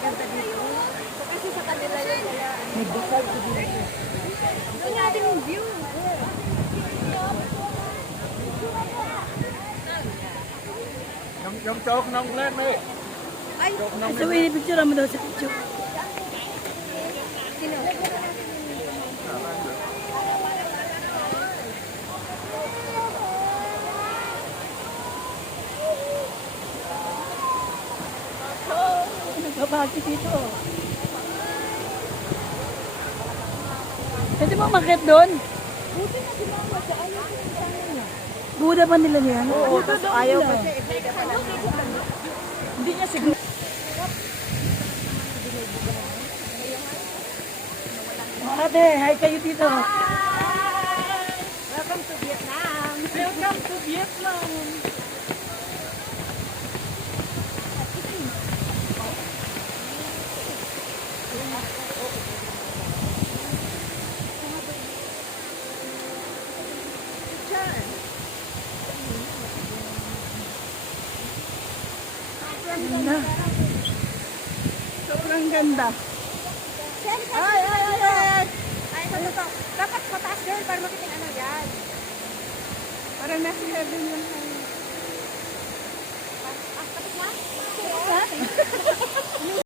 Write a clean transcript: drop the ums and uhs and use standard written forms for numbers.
Ganda dito. Kasi sa kanila yun kaya. May bukal ko dito. Doon natin yung view. Yung chok ng Glenn, eh. Ay, So, picture mo daw sa picture. sino? Nagbabagi dito. Pwede mo makit doon? Buti na sumama sa ayaw ko yung tangan niya. Buda pa nila niyan? Oo, tapos ayaw pa siya. Hindi niya siguro. Ate, hi kayo dito. Welcome to Vietnam. Welcome to Vietnam. Ganda. Sobrang ganda. Ay, ay, ay, ay. Ay, ito. Dapat mataas girl para makita yung ano yan. Parang nasa heaven yung